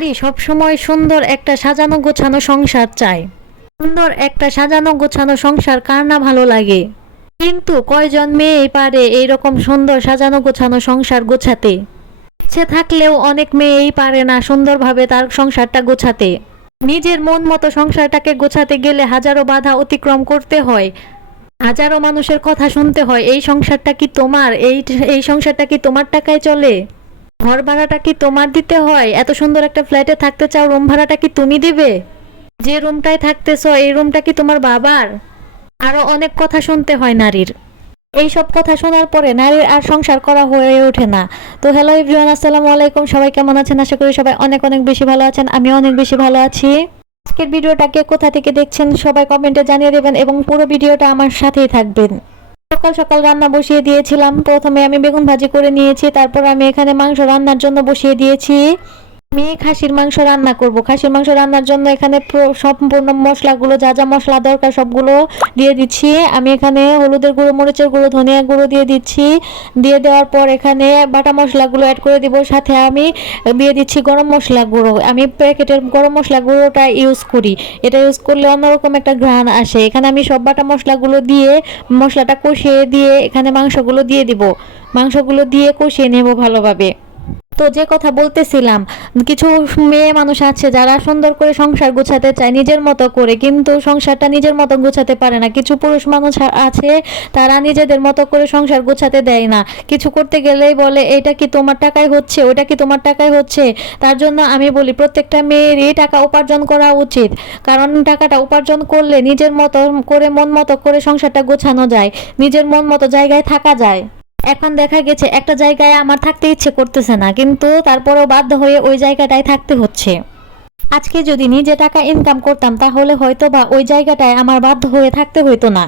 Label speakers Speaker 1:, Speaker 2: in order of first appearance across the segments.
Speaker 1: নারী সবসময় সুন্দর একটা সাজানো গোছানো সংসার চায়। সুন্দর একটা সাজানো গোছানো সংসার কার না ভালো লাগে? কিন্তু কয়জন মেয়ে পারে এইরকম সুন্দর সাজানো গোছানো সংসার গোছাতে? ইচ্ছে থাকলেও অনেক মেয়েই পারে না সুন্দরভাবে তার সংসারটা গোছাতে। নিজের মন মতো সংসারটাকে গোছাতে গেলে হাজারো বাধা অতিক্রম করতে হয়। হাজারো মানুষের কথা শুনতে হয়, এই সংসারটা কি তোমার? এই এই সংসারটা কি তোমার টাকায় চলে? ঘর ভাড়াটা কি তোমার দিতে হয়? এত সুন্দর একটা ফ্ল্যাটে থাকতে চাও রুম ভাড়াটা কি তুমি দিবে? যে রুমটায় থাকতেছ, এই রুমটা কি তোমার বাবার? আরও অনেক কথা শুনতে হয় নারীর। এই সব কথা শোনার পরে নারীর আর সংসার করা হয়ে ওঠে না। তো হ্যালো এভরিওয়ান আসসালামু আলাইকুম। সবাই কেমন আছেন? আশা করি সবাই অনেক অনেক বেশি ভালো আছেন। আমি অনেক বেশি ভালো আছি। আজকের ভিডিওটাকে কোথা থেকে দেখছেন সবাই কমেন্টে জানিয়ে দেবেন এবং পুরো ভিডিওটা আমার সাথেই থাকবেন। সকাল সকাল রান্না বসিয়ে দিয়েছিলাম। প্রথমে আমি বেগুন ভাজি করে নিয়েছি, তারপর আমি এখানে মাংস রান্নার জন্য বসিয়ে দিয়েছি। আমি খাসির মাংস রান্না করব। খাসির মাংস রান্নার জন্য এখানে পুরো সম্পূর্ণ মশলাগুলো, যা যা মশলা দরকার সবগুলো দিয়ে দিচ্ছি। আমি এখানে হলুদের গুঁড়ো, মরিচের গুঁড়ো, ধনিয়া গুঁড়ো দিয়ে দিচ্ছি। দিয়ে দেওয়ার পর এখানে বাটা মশলাগুলো অ্যাড করে দিব। সাথে আমি দিয়ে দিচ্ছি গরম মশলা গুঁড়ো। আমি প্যাকেটের গরম মশলা গুঁড়োটা ইউজ করি। এটা ইউজ করলে অন্যরকম একটা ঘ্রাণ আসে। এখানে আমি সব বাটা মশলাগুলো দিয়ে মশলাটা কষিয়ে দিয়ে এখানে মাংসগুলো দিয়ে দিব। মাংসগুলো দিয়ে কষিয়ে নেব ভালোভাবে। তো যে কথা বলতেছিলাম, কিছু মেয়ে মানুষ আছে যারা সুন্দর করে সংসার গোছাতে চায় নিজের মতো করে, কিন্তু সংসারটা নিজের মতো গোছাতে পারে না। কিছু পুরুষ মানুষ আছে তারা নিজেদের মতো করে সংসার গোছাতে দেয় না। কিছু করতে গেলেই বলে, এটা কি তোমার টাকায় হচ্ছে? ওটা কি তোমার টাকায় হচ্ছে? তার জন্য আমি বলি, প্রত্যেকটা মেয়েরই টাকা উপার্জন করা উচিত। কারণ টাকাটা উপার্জন করলে নিজের মতো করে মন মতো করে সংসারটা গোছানো যায়। নিজের মন মতো জায়গায় থাকা যায়। এখন দেখা গেছে একটা জায়গায় আমার থাকতে ইচ্ছে করতেছে না, কিন্তু তারপরেও বাধ্য হয়ে ওই জায়গাটায় থাকতে হচ্ছে। আজকে যদি নিজে টাকা ইনকাম করতাম, তাহলে হয়তো বা ওই জায়গাটায় আমার বাধ্য হয়ে থাকতে হইতো না।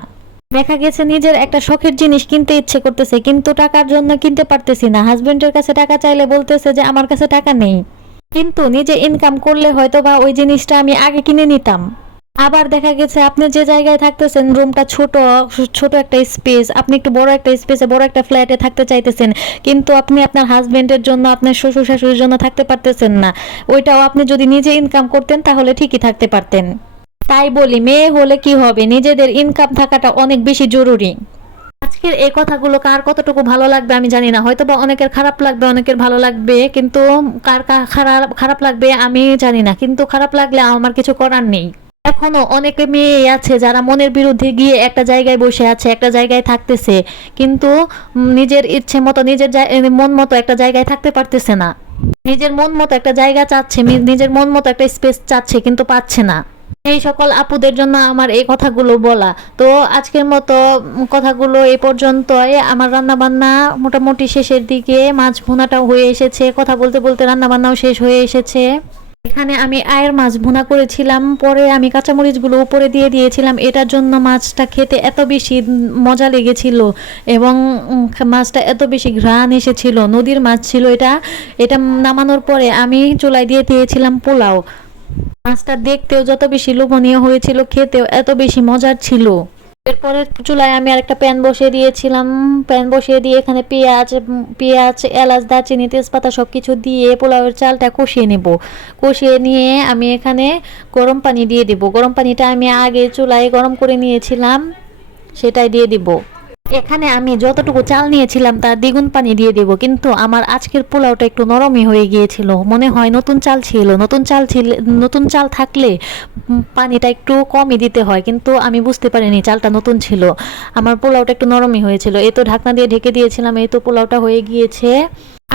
Speaker 1: দেখা গেছে নিজের একটা শখের জিনিস কিনতে ইচ্ছে করতেছে, কিন্তু টাকার জন্য কিনতে পারতেছি না। হাজবেন্ডের কাছে টাকা চাইলে বলতেছে যে আমার কাছে টাকা নেই। কিন্তু নিজে ইনকাম করলে হয়তো বা ওই জিনিসটা আমি আগে কিনে নিতাম। আবার দেখা গেছে, আপনি যে জায়গায় থাকতেছেন রুমটা ছোট ছোট একটা স্পেস আপনি একটু বড় একটা স্পেসে বড় একটা ফ্ল্যাটে থাকতে চাইতেছেন, কিন্তু আপনি আপনার হাজবেন্ডের জন্য, আপনার শ্বশুর শাশুড়ির জন্য থাকতে পারতেছেন না। ওইটাও আপনি যদি নিজে ইনকাম করতেন, তাহলে ঠিকই থাকতে পারতেন। তাই বলি, মেয়ে হলে কি হবে? নিজেদের ইনকাম থাকাটা অনেক বেশি জরুরি। আজকের এই কথাগুলো কার কতটুকু ভালো লাগবে আমি জানি না। হয়তো বা অনেকের খারাপ লাগবে, অনেকের ভালো লাগবে, কিন্তু কার খারাপ খারাপ লাগবে আমি জানি না। কিন্তু খারাপ লাগলে আমার কিছু করার নেই। এখনও অনেকে মেয়ে আছে যারা মনের বিরুদ্ধে গিয়ে একটা জায়গায় বসে আছে, একটা জায়গায় থাকতেছে। কিন্তু নিজের ইচ্ছে মতো, নিজের মন মতো একটা জায়গায় থাকতে পারতেছে না। নিজের মন মতো একটা জায়গা চাচ্ছে নিজের মন মতো একটা স্পেস চাচ্ছে, কিন্তু পাচ্ছে না। এই সকল আপুদের জন্য আমার এই কথাগুলো বলা। তো আজকের মতো কথাগুলো এ পর্যন্তই। আমার রান্না বান্না মোটামুটি শেষের দিকে, মাছ ভুনাটাও হয়ে এসেছে। কথা বলতে বলতে রান্না বান্নাও শেষ হয়ে এসেছে। এখানে আমি আয়ের মাছ ভুনা করেছিলাম, পরে আমি কাঁচামরিচগুলো উপরে দিয়ে দিয়েছিলাম। এটার জন্য মাছটা খেতে এত বেশি মজা লেগেছিল এবং মাছটা এত বেশি ঘ্রাণ এসেছিল, নদীর মাছ ছিল এটা। এটা নামানোর পরে আমি চুলায় দিয়ে দিয়েছিলাম পোলাও। মাছটা দেখতেও যত বেশি লোভনীয় হয়েছিল, খেতেও এত বেশি মজার ছিল। এরপরে চুলায় আমি আরেকটা প্যান বসিয়ে দিয়েছিলাম। প্যান বসিয়ে দিয়ে এখানে পেঁয়াজ পেঁয়াজ, এলাচ, দারচিনি, তেজপাতা সব কিছু দিয়ে পোলাওয়ের চালটা কষিয়ে নেব। কষিয়ে নিয়ে আমি এখানে গরম পানি দিয়ে দিব। গরম পানিটা আমি আগে চুলায় গরম করে নিয়েছিলাম, সেটাই দিয়ে দিব। এখানে আমি যতটুকু চাল নিয়েছিলাম তার দ্বিগুণ পানি দিয়ে দেব। কিন্তু আমার আজকের পোলাওটা একটু নরমই হয়ে গিয়েছিল। মনে হয় নতুন চাল ছিল। নতুন চাল ছিল, নতুন চাল থাকলে পানিটা একটু কমই দিতে হয়। কিন্তু আমি বুঝতে পারিনি চালটা নতুন ছিল। আমার পোলাওটা একটু নরমই হয়েছিল। এ তো ঢাকনা দিয়ে ঢেকে দিয়েছিলাম। এই তো পোলাওটা হয়ে গিয়েছে।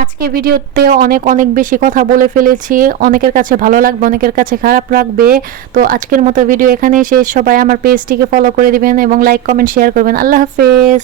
Speaker 1: আজকে ভিডিওতে অনেক অনেক বেশি কথা বলে ফেলেছি। অনেকের কাছে ভালো লাগবে, অনেকের কাছে খারাপ লাগবে। তো আজকের মতো ভিডিও এখানেই শেষ। সবাই আমার পেজটিকে ফলো করে দিবেন এবং লাইক কমেন্ট শেয়ার করবেন। আল্লাহ হাফেজ।